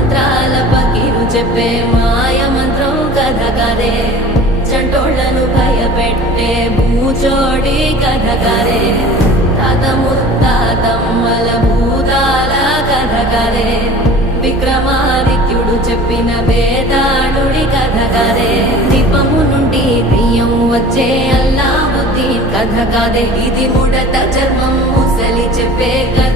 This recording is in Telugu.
మంత్రాల పకీరు చెప్పే మాయ మంత్రం కథ కదే చంటోళ్లను భయపెట్టే భూచోడి కథ కదే తాత ముత్తాతమ్మల భూతాల కథ కదే విక్రమాదిత్యుడు చెప్పిన వేదాళుడి కథ కదే దీపము నుండి దెయ్యం వచ్చే అల్లావుద్దీన్ కథ కాదే ఇది ముడత చర్మం ముసలి చెప్పే కథ